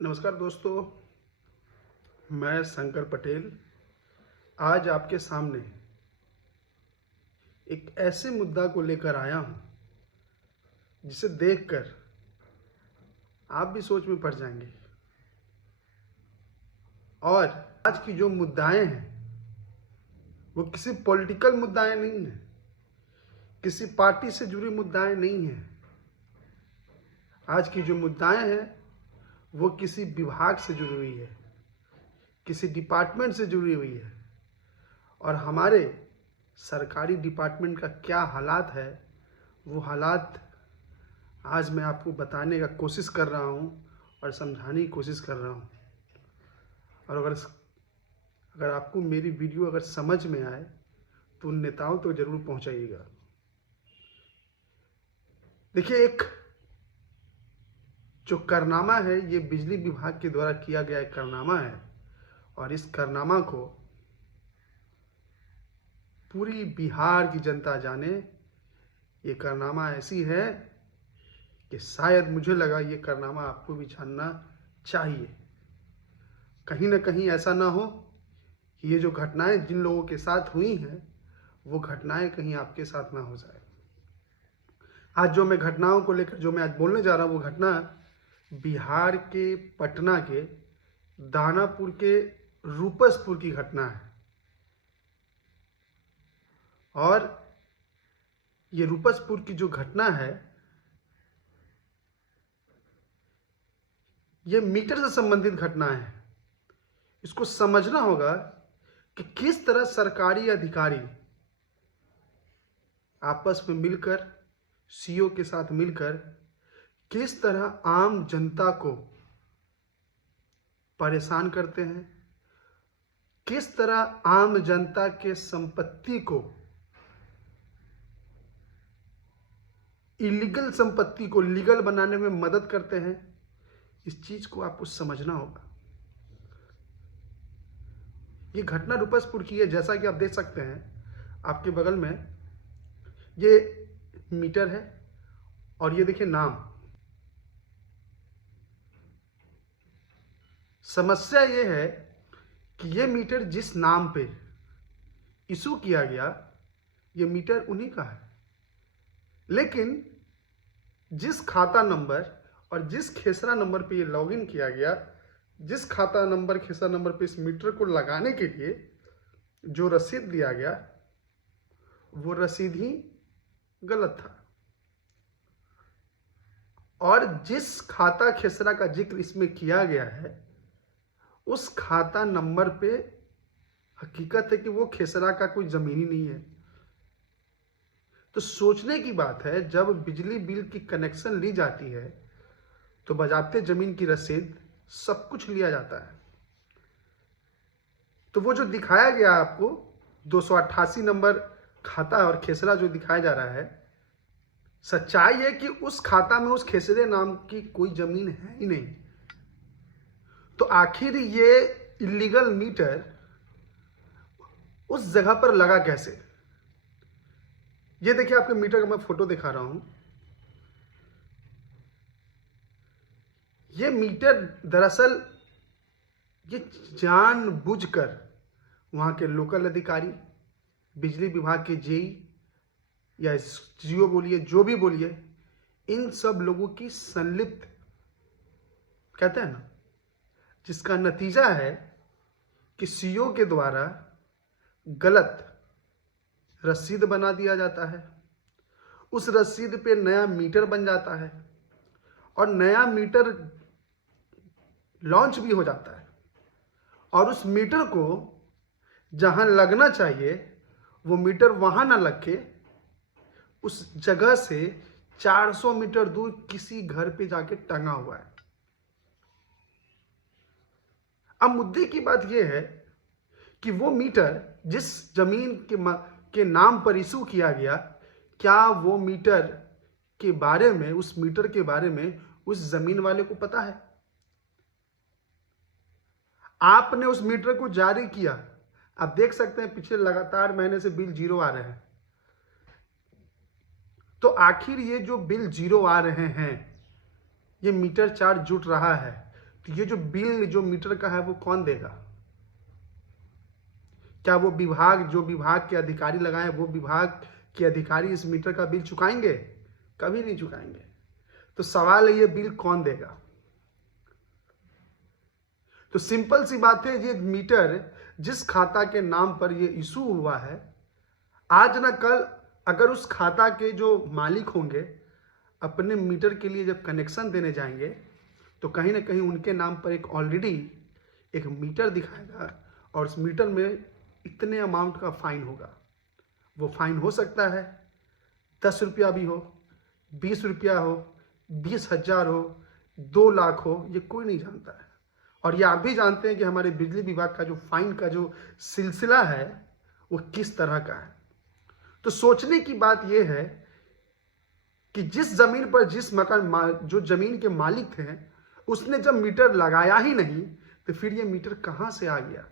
नमस्कार दोस्तों, मैं शंकर पटेल आज आपके सामने एक ऐसे मुद्दा को लेकर आया हूं जिसे देखकर आप भी सोच में पड़ जाएंगे। और आज की जो मुद्दाएं हैं वो किसी पॉलिटिकल मुद्दाएं नहीं हैं, किसी पार्टी से जुड़ी मुद्दाएं नहीं हैं। आज की जो मुद्दाएं हैं वो किसी विभाग से जुड़ी हुई है, किसी डिपार्टमेंट से जुड़ी हुई है। और हमारे सरकारी डिपार्टमेंट का क्या हालात है वो हालात आज मैं आपको बताने का कोशिश कर रहा हूँ और समझाने की कोशिश कर रहा हूँ। और अगर आपको मेरी वीडियो अगर समझ में आए तो उन नेताओं तो जरूर पहुँचाइएगा। देखिए, एक जो कारनामा है ये बिजली विभाग के द्वारा किया गया एक कारनामा है। और इस कारनामा को पूरी बिहार की जनता जाने। ये कारनामा ऐसी है कि शायद मुझे लगा ये कारनामा आपको भी जानना चाहिए। कहीं ना कहीं ऐसा ना हो कि ये जो घटनाएं जिन लोगों के साथ हुई हैं वो घटनाएं कहीं आपके साथ ना हो जाए। आज जो मैं घटनाओं को लेकर जो मैं आज बोलने जा रहा हूँ वो घटना बिहार के पटना के दानापुर के रूपसपुर की घटना है। और ये रूपसपुर की जो घटना है ये मीटर से संबंधित घटना है। इसको समझना होगा कि किस तरह सरकारी अधिकारी आपस में मिलकर सीओ के साथ मिलकर किस तरह आम जनता को परेशान करते हैं, किस तरह आम जनता के संपत्ति को, इलीगल संपत्ति को लीगल बनाने में मदद करते हैं। इस चीज को आपको समझना होगा। ये घटना रूपसपुर की है। जैसा कि आप देख सकते हैं आपके बगल में ये मीटर है और ये देखिए नाम। समस्या ये है कि ये मीटर जिस नाम पे इशू किया गया ये मीटर उन्हीं का है, लेकिन जिस खाता नंबर और जिस खेसरा नंबर पे ये लॉगिन किया गया, जिस खाता नंबर खेसरा नंबर पे इस मीटर को लगाने के लिए जो रसीद दिया गया वो रसीद ही गलत था। और जिस खाता खेसरा का जिक्र इसमें किया गया है उस खाता नंबर पे हकीकत है कि वो खेसरा का कोई जमीन ही नहीं है। तो सोचने की बात है, जब बिजली बिल की कनेक्शन ली जाती है तो बजाते जमीन की रसीद सब कुछ लिया जाता है। तो वो जो दिखाया गया आपको 288 नंबर खाता और खेसरा जो दिखाया जा रहा है, सच्चाई है कि उस खाता में उस खेसरे नाम की कोई जमीन है ही नहीं। तो आखिर ये इलीगल मीटर उस जगह पर लगा कैसे? ये देखिए, आपके मीटर का मैं फोटो दिखा रहा हूं। ये मीटर दरअसल ये जानबूझकर वहां के लोकल अधिकारी, बिजली विभाग के जेई या सीओ बोलिए, जो भी बोलिए, इन सब लोगों की संलिप्त कहते हैं ना, जिसका नतीजा है कि सीओ के द्वारा गलत रसीद बना दिया जाता है। उस रसीद पे नया मीटर बन जाता है और नया मीटर लॉन्च भी हो जाता है। और उस मीटर को जहां लगना चाहिए वो मीटर वहां ना लग के उस जगह से 400 मीटर दूर किसी घर पे जाके टंगा हुआ है। अब मुद्दे की बात यह है कि वो मीटर जिस जमीन के नाम पर इशू किया गया, क्या वो मीटर के बारे में, उस मीटर के बारे में उस जमीन वाले को पता है? आपने उस मीटर को जारी किया, आप देख सकते हैं पिछले लगातार महीने से बिल जीरो आ रहे हैं। तो आखिर ये जो बिल जीरो आ रहे हैं, ये मीटर चार्ज जुट रहा है, तो ये जो बिल जो मीटर का है वो कौन देगा? क्या वो विभाग, जो विभाग के अधिकारी लगाए, वो विभाग के अधिकारी इस मीटर का बिल चुकाएंगे? कभी नहीं चुकाएंगे। तो सवाल है, ये बिल कौन देगा? तो सिंपल सी बात है, ये मीटर जिस खाता के नाम पर ये इशू हुआ है, आज ना कल अगर उस खाता के जो मालिक होंगे अपने मीटर के लिए जब कनेक्शन देने जाएंगे तो कहीं ना कहीं उनके नाम पर एक ऑलरेडी एक मीटर दिखाएगा और उस मीटर में इतने अमाउंट का फाइन होगा। वो फाइन हो सकता है 10 रुपया भी हो, 20 रुपया हो, 20,000 हो, 2 लाख हो, ये कोई नहीं जानता है। और ये आप भी जानते हैं कि हमारे बिजली विभाग का जो फाइन का जो सिलसिला है वो किस तरह का है। तो सोचने की बात यह है कि जिस जमीन पर जिस मकान जो जमीन के मालिक थे उसने जब मीटर लगाया ही नहीं तो फिर ये मीटर कहां से आ गया?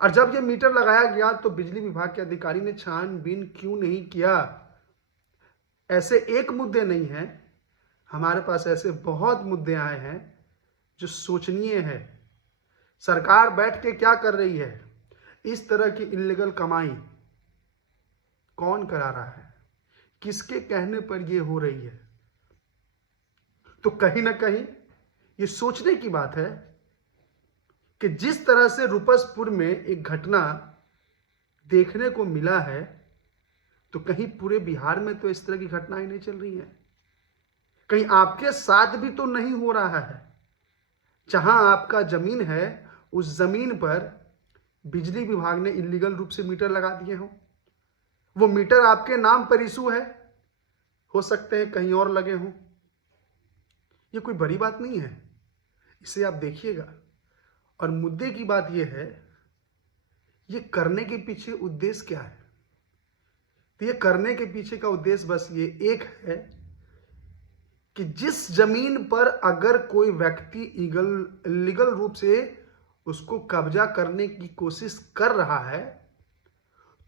और जब ये मीटर लगाया गया तो बिजली विभाग के अधिकारी ने छानबीन क्यों नहीं किया? ऐसे एक मुद्दे नहीं है, हमारे पास ऐसे बहुत मुद्दे आए हैं जो सोचनीय है। सरकार बैठ के क्या कर रही है? इस तरह की इल्लीगल कमाई कौन करा रहा है? किसके कहने पर यह हो रही है? तो कहीं ना कहीं ये सोचने की बात है कि जिस तरह से रुपसपुर में एक घटना देखने को मिला है तो कहीं पूरे बिहार में तो इस तरह की घटनाएं नहीं चल रही हैं। कहीं आपके साथ भी तो नहीं हो रहा है? जहां आपका जमीन है उस जमीन पर बिजली विभाग ने इल्लीगल रूप से मीटर लगा दिए हों। वो मीटर आपके नाम पर इशू है, हो सकते हैं कहीं और लगे हों। ये कोई बड़ी बात नहीं है, इसे आप देखिएगा। और मुद्दे की बात यह है, ये करने के पीछे उद्देश्य क्या है? तो ये करने के पीछे का उद्देश्य बस ये एक है कि जिस जमीन पर अगर कोई व्यक्ति इलीगल रूप से उसको कब्जा करने की कोशिश कर रहा है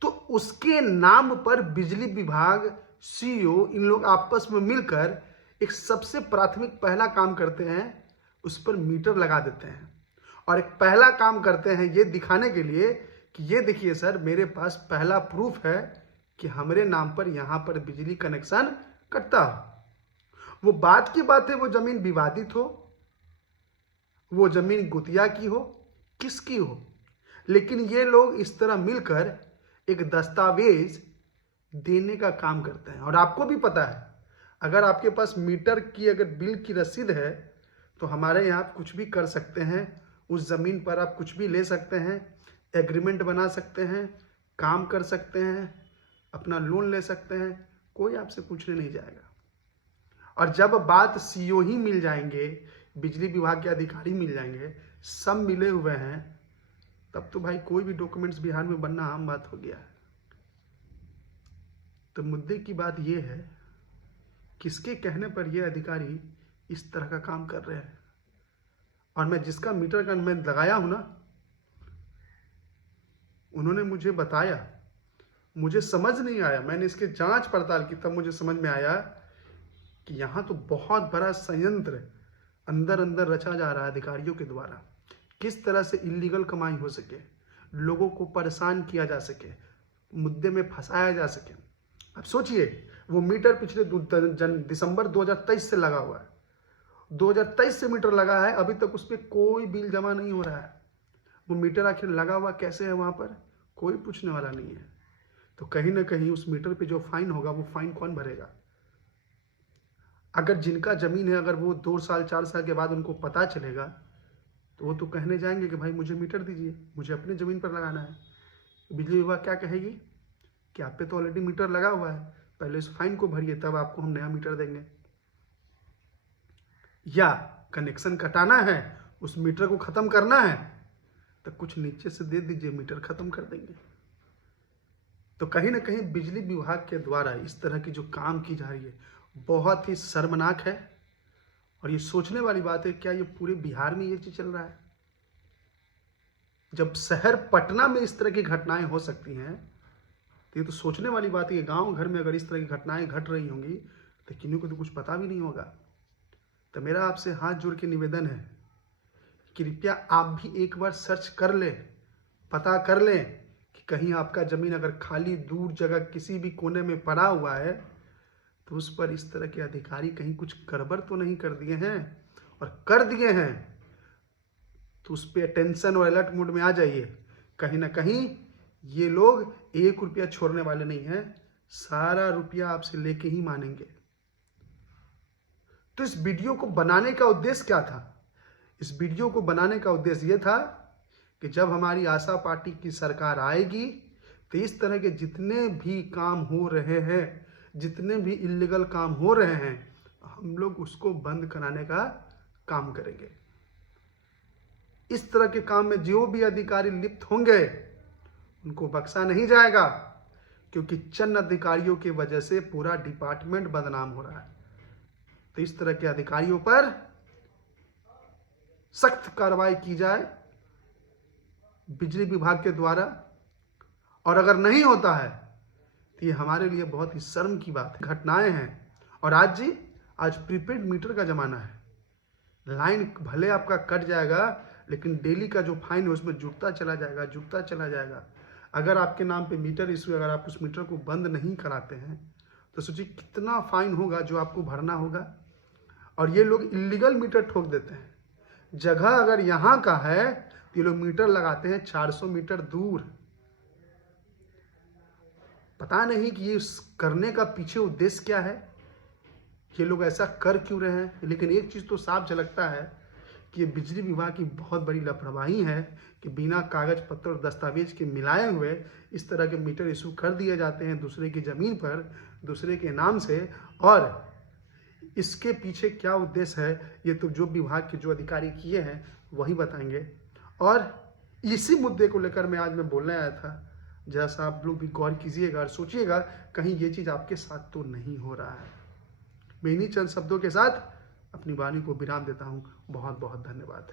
तो उसके नाम पर बिजली विभाग, सीईओ, इन लोग आपस में मिलकर एक सबसे प्राथमिक पहला काम करते हैं, उस पर मीटर लगा देते हैं। और एक पहला काम करते हैं ये दिखाने के लिए कि ये देखिए सर, मेरे पास पहला प्रूफ है कि हमारे नाम पर यहां पर बिजली कनेक्शन कटता हो। वो बात की बात है, वो जमीन विवादित हो, वो जमीन गुतिया की हो, किसकी हो, लेकिन ये लोग इस तरह मिलकर एक दस्तावेज देने का काम करते हैं। और आपको भी पता है, अगर आपके पास मीटर की अगर बिल की रसीद है तो हमारे यहाँ आप कुछ भी कर सकते हैं, उस ज़मीन पर आप कुछ भी ले सकते हैं, एग्रीमेंट बना सकते हैं, काम कर सकते हैं, अपना लोन ले सकते हैं, कोई आपसे पूछने नहीं जाएगा। और जब बात सीईओ ही मिल जाएंगे, बिजली विभाग के अधिकारी मिल जाएंगे, सब मिले हुए हैं, तब तो भाई कोई भी डॉक्यूमेंट्स बिहार में बनना आम बात हो गया है। तो मुद्दे की बात यह है, किसके कहने पर यह अधिकारी इस तरह का काम कर रहे हैं? और मैं जिसका मीटर का मैं लगाया हूं ना, उन्होंने मुझे बताया, मुझे समझ नहीं आया, मैंने इसके जांच पड़ताल की तब मुझे समझ में आया कि यहां तो बहुत बड़ा संयंत्र अंदर अंदर रचा जा रहा है अधिकारियों के द्वारा। किस तरह से इल्लीगल कमाई हो सके, लोगों को परेशान किया जा सके, मुद्दे में फंसाया जा सके। अब सोचिए, वो मीटर पिछले दिसंबर 2023 से लगा हुआ है, 2023 से मीटर लगा है, अभी तक उस पर कोई बिल जमा नहीं हो रहा है। वो मीटर आखिर लगा हुआ कैसे है वहां पर, कोई पूछने वाला नहीं है। तो कहीं ना कहीं उस मीटर पे जो फाइन होगा वो फाइन कौन भरेगा? अगर जिनका जमीन है, अगर वो 2 साल 4 साल के बाद उनको पता चलेगा तो वो तो कहने जाएंगे कि भाई मुझे मीटर दीजिए, मुझे अपने ज़मीन पर लगाना है। बिजली विभाग क्या कहेगी कि आप पे तो ऑलरेडी मीटर लगा हुआ है, पहले इस फाइन को भरिए तब आपको हम नया मीटर देंगे। या कनेक्शन कटाना है, उस मीटर को ख़त्म करना है तो कुछ नीचे से दे दीजिए, मीटर ख़त्म कर देंगे। तो कहीं ना कहीं बिजली विभाग के द्वारा इस तरह की जो काम की जा रही है बहुत ही शर्मनाक है। और ये सोचने वाली बात है, क्या ये पूरे बिहार में ये चीज चल रहा है? जब शहर पटना में इस तरह की घटनाएं हो सकती हैं तो ये तो सोचने वाली बात है। गांव घर में अगर इस तरह की घटनाएं घट रही होंगी तो किन्हीं को तो कुछ पता भी नहीं होगा। तो मेरा आपसे हाथ जोड़ के निवेदन है, कृपया आप भी एक बार सर्च कर लें, पता कर लें कि कहीं आपका ज़मीन अगर खाली दूर जगह किसी भी कोने में पड़ा हुआ है तो उस पर इस तरह के अधिकारी कहीं कुछ गड़बड़ तो नहीं कर दिए हैं, और कर दिए हैं तो उस पर टेंशन और अलर्ट मोड में आ जाइए। कहीं ना कहीं ये लोग 1 रुपया छोड़ने वाले नहीं हैं, सारा रुपया आपसे लेके ही मानेंगे। तो इस वीडियो को बनाने का उद्देश्य क्या था? इस वीडियो को बनाने का उद्देश्य ये था कि जब हमारी आशा पार्टी की सरकार आएगी तो इस तरह के जितने भी काम हो रहे हैं, जितने भी इल्लीगल काम हो रहे हैं, हम लोग उसको बंद कराने का काम करेंगे। इस तरह के काम में जो भी अधिकारी लिप्त होंगे उनको बख्शा नहीं जाएगा, क्योंकि चंद अधिकारियों की वजह से पूरा डिपार्टमेंट बदनाम हो रहा है। तो इस तरह के अधिकारियों पर सख्त कार्रवाई की जाए बिजली विभाग के द्वारा, और अगर नहीं होता है तो ये हमारे लिए बहुत ही शर्म की बात है। घटनाएं हैं, और आज प्रीपेड मीटर का ज़माना है। लाइन भले आपका कट जाएगा लेकिन डेली का जो फाइन है उसमें जुड़ता चला जाएगा। अगर आपके नाम पे मीटर इशू, अगर आप उस मीटर को बंद नहीं कराते हैं तो सोचिए कितना फाइन होगा जो आपको भरना होगा। और ये लोग इल्लीगल मीटर ठोक देते हैं। जगह अगर यहाँ का है तो ये लोग मीटर लगाते हैं 400 मीटर दूर। पता नहीं कि ये करने का पीछे उद्देश्य क्या है, ये लोग ऐसा कर क्यों रहे हैं। लेकिन एक चीज़ तो साफ झलकता है कि ये बिजली विभाग की बहुत बड़ी लापरवाही है कि बिना कागज पत्र और दस्तावेज के मिलाए हुए इस तरह के मीटर इशू कर दिए जाते हैं दूसरे की ज़मीन पर, दूसरे के नाम से। और इसके पीछे क्या उद्देश्य है ये तो जो विभाग के जो अधिकारी किए हैं वही बताएंगे। और इसी मुद्दे को लेकर मैं आज बोलने आया था। जैसा आप लोग भी गौर कीजिएगा और सोचिएगा कहीं ये चीज़ आपके साथ तो नहीं हो रहा है। मैं इन्हीं चंद शब्दों के साथ अपनी वाणी को विराम देता हूँ। बहुत बहुत धन्यवाद।